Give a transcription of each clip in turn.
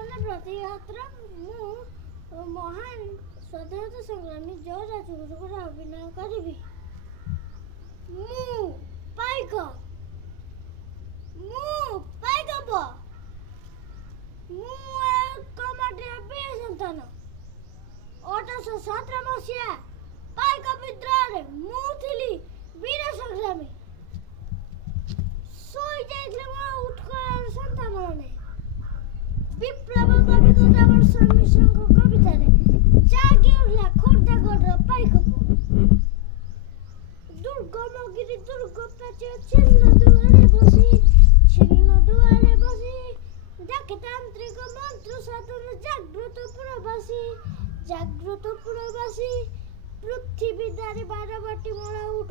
ଜୀବନ ପ୍ରତିଯାତ୍ରା ମୁଁ ମହାନ ସ୍ୱାଧୀନତା ସଂଗ୍ରାମୀ ଜୟ ରାଜଗୁରୁଙ୍କର ଅଭିନୟ କରିବି। ମୁଁ ପାଇକ ପୁଅ। ମୁଁ ଏକ ମାଟିର ବୀର ସନ୍ତାନ। 1817 ମସିହା ପାଇକ ବିଦ୍ରୋହରେ ମୁଁ ଥିଲି ବୀର ସଂଗ୍ରାମୀ। ଶୋଇ ଯାଇଥିଲେ ମୋ ଉତ୍କଳର ସନ୍ତାନମାନେ। ବିପ୍ଳବ କବି ଗୋଦାବର ମିଶ୍ରଙ୍କ କବିତାରେ ଜାଗି ଉଠିଲା ଖୋର୍ଦ୍ଧାଗଡ଼ର ପାଇକ ପୁଅ। ଦୁର୍ଗମଗିରି ଦୁର୍ଗ ପ୍ରାଚୀର ଛିନ୍ନ ଦୁଆରେ ବସି ଡାକେ ତାନ୍ତ୍ରିକ ମନ୍ତ୍ର ସାଧନ ଜାଗ୍ରତ ପୁରବାସୀ ପୃଥିବୀ ଦାରି ବାରବାଟୀ ମଳା ଉଠ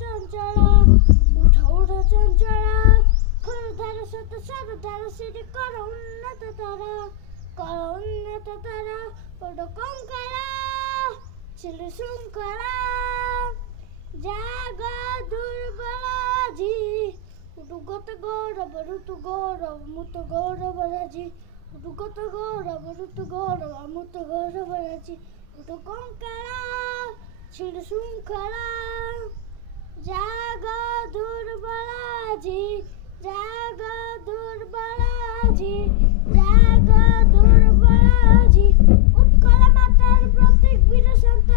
ଚଞ୍ଚଳ ଖୋର୍ଦ୍ଧାର ସତ ସରଦାର ସିରି କର ଉନ୍ନତ ତାର ବଡ଼ କଙ୍କାଳ ছিল ଶୃଙ୍ଖଳା ଜାଗ ଦୁର୍ବଳ ଆଜି ଋତୁ ଗୌରବ ଋତୁ ଗୌରବ ମୁତ ଗୌରବ ରାଜି ଋତୁ ଗୌରବ ଋତୁ ଗୌରବ ମୁତ ଗୌରବ ରାଜି ବଡ଼ କଙ୍କାଳ ছিল ଶୃଙ୍ଖଳା ଜାଗ ଦୁର୍ବଳ ଆଜି ଉତ୍କଳ ମାତାର ପ୍ରତ୍ୟେକ ବୀର ସନ୍ତାନ